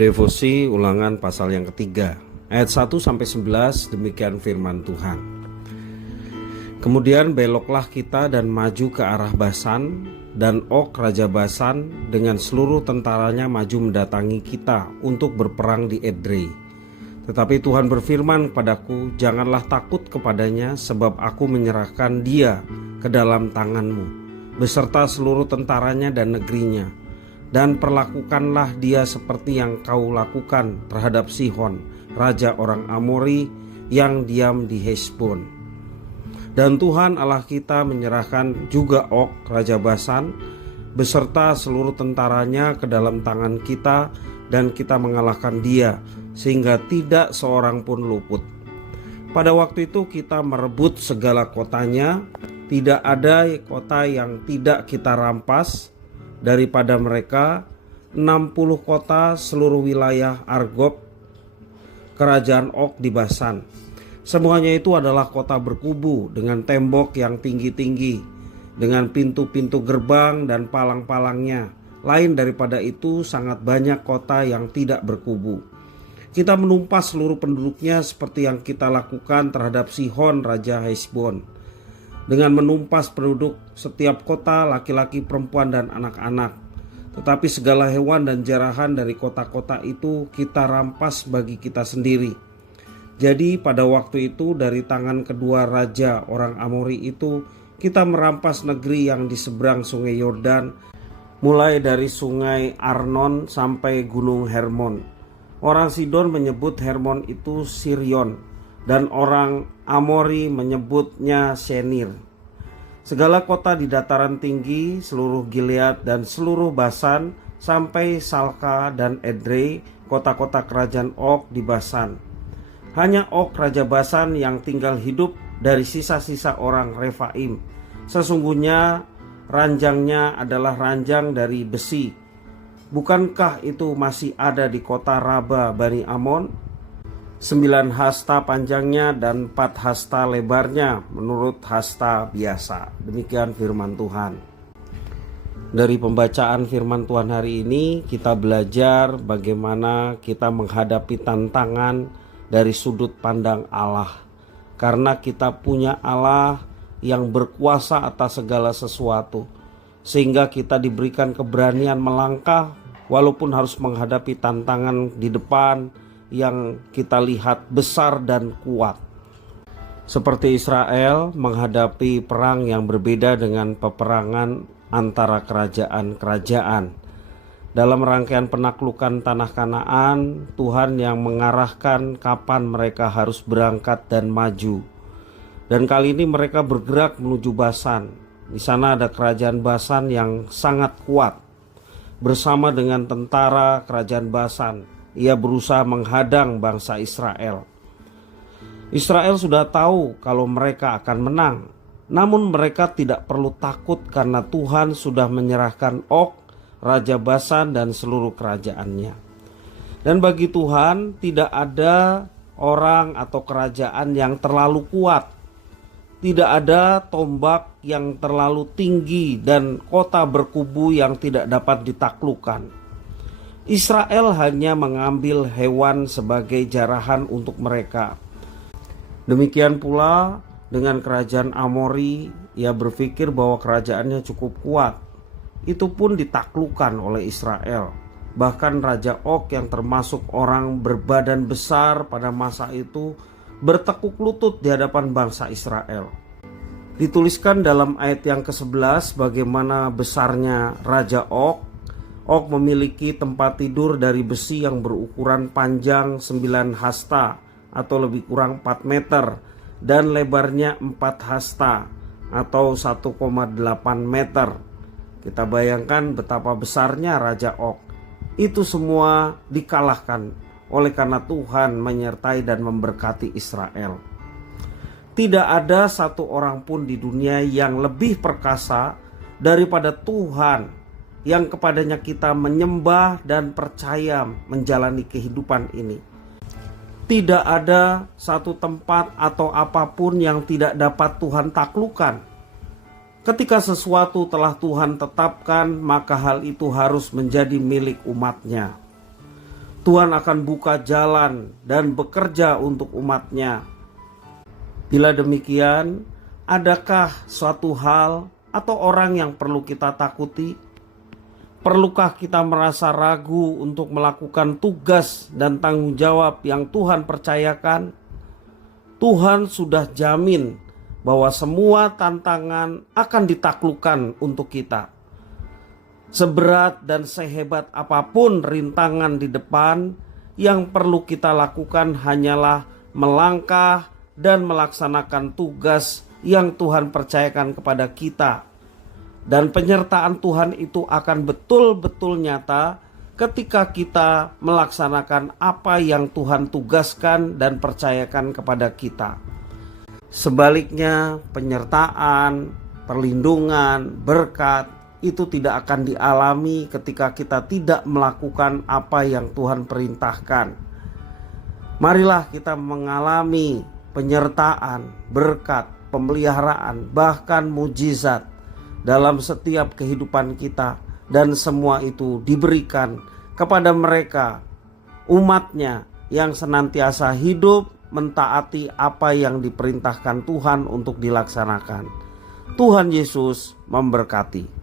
Devosi ulangan pasal yang ketiga, ayat 1-11, demikian firman Tuhan. Kemudian beloklah kita dan maju ke arah Basan, dan Og Raja Basan dengan seluruh tentaranya maju mendatangi kita untuk berperang di Edrei. Tetapi Tuhan berfirman kepadaku, janganlah takut kepadanya, sebab aku menyerahkan dia ke dalam tanganmu, beserta seluruh tentaranya dan negerinya. Dan perlakukanlah dia seperti yang kau lakukan terhadap Sihon, raja orang Amori yang diam di Hesbon. Dan Tuhan Allah kita menyerahkan juga Og, Raja Basan, beserta seluruh tentaranya ke dalam tangan kita, dan kita mengalahkan dia, sehingga tidak seorang pun luput. Pada waktu itu kita merebut segala kotanya, tidak ada kota yang tidak kita rampas. Daripada mereka 60 kota seluruh wilayah Argob, kerajaan Og di Basan. Semuanya itu adalah kota berkubu dengan tembok yang tinggi-tinggi, dengan pintu-pintu gerbang dan palang-palangnya. Lain daripada itu sangat banyak kota yang tidak berkubu. Kita menumpas seluruh penduduknya seperti yang kita lakukan terhadap Sihon Raja Hesbon, dengan menumpas penduduk setiap kota, laki-laki, perempuan, dan anak-anak. Tetapi segala hewan dan jarahan dari kota-kota itu kita rampas bagi kita sendiri. Jadi pada waktu itu dari tangan kedua raja orang Amori itu kita merampas negeri yang di seberang sungai Yordan, mulai dari sungai Arnon sampai gunung Hermon. Orang Sidon menyebut Hermon itu Sirion, dan orang Amori menyebutnya Senir. Segala kota di dataran tinggi, seluruh Gilead dan seluruh Basan, sampai Salka dan Edrei, kota-kota kerajaan Og di Basan. Hanya Og Raja Basan yang tinggal hidup dari sisa-sisa orang Refaim. Sesungguhnya ranjangnya adalah ranjang dari besi. Bukankah itu masih ada di kota Raba Bani Amon? 9 hasta panjangnya dan 4 hasta lebarnya menurut hasta biasa. Demikian firman Tuhan. Dari pembacaan firman Tuhan hari ini kita belajar bagaimana kita menghadapi tantangan dari sudut pandang Allah. Karena kita punya Allah yang berkuasa atas segala sesuatu, sehingga kita diberikan keberanian melangkah walaupun harus menghadapi tantangan di depan yang kita lihat besar dan kuat. Seperti Israel menghadapi perang yang berbeda dengan peperangan antara kerajaan-kerajaan. Dalam rangkaian penaklukan tanah Kanaan, Tuhan yang mengarahkan kapan mereka harus berangkat dan maju. Dan kali ini mereka bergerak menuju Basan. Di sana ada kerajaan Basan yang sangat kuat. Bersama dengan tentara kerajaan Basan, ia berusaha menghadang bangsa Israel. Israel sudah tahu kalau mereka akan menang, namun mereka tidak perlu takut karena Tuhan sudah menyerahkan Og, Raja Basan, dan seluruh kerajaannya. Dan bagi Tuhan tidak ada orang atau kerajaan yang terlalu kuat, tidak ada tombak yang terlalu tinggi, dan kota berkubu yang tidak dapat ditaklukkan. Israel hanya mengambil hewan sebagai jarahan untuk mereka. Demikian pula dengan kerajaan Amori, ia berpikir bahwa kerajaannya cukup kuat. Itu pun ditaklukkan oleh Israel. Bahkan Raja Og yang termasuk orang berbadan besar pada masa itu bertekuk lutut di hadapan bangsa Israel. Dituliskan dalam ayat yang ke-11 bagaimana besarnya Raja Og. Og memiliki tempat tidur dari besi yang berukuran panjang 9 hasta atau lebih kurang 4 meter dan lebarnya 4 hasta atau 1,8 meter. Kita bayangkan betapa besarnya Raja Og. Itu semua dikalahkan oleh karena Tuhan menyertai dan memberkati Israel. Tidak ada satu orang pun di dunia yang lebih perkasa daripada Tuhan, yang kepadanya kita menyembah dan percaya menjalani kehidupan ini. Tidak ada satu tempat atau apapun yang tidak dapat Tuhan taklukkan. Ketika sesuatu telah Tuhan tetapkan, maka hal itu harus menjadi milik umatnya. Tuhan akan buka jalan dan bekerja untuk umat-Nya. Bila demikian, adakah suatu hal atau orang yang perlu kita takuti? Perlukah kita merasa ragu untuk melakukan tugas dan tanggung jawab yang Tuhan percayakan? Tuhan sudah jamin bahwa semua tantangan akan ditaklukkan untuk kita. Seberat dan sehebat apapun rintangan di depan, yang perlu kita lakukan hanyalah melangkah dan melaksanakan tugas yang Tuhan percayakan kepada kita. Dan penyertaan Tuhan itu akan betul-betul nyata ketika kita melaksanakan apa yang Tuhan tugaskan dan percayakan kepada kita. Sebaliknya, penyertaan, perlindungan, berkat itu tidak akan dialami ketika kita tidak melakukan apa yang Tuhan perintahkan. Marilah kita mengalami penyertaan, berkat, pemeliharaan, bahkan mujizat dalam setiap kehidupan kita, dan semua itu diberikan kepada mereka, umat-Nya yang senantiasa hidup mentaati apa yang diperintahkan Tuhan untuk dilaksanakan. Tuhan Yesus memberkati.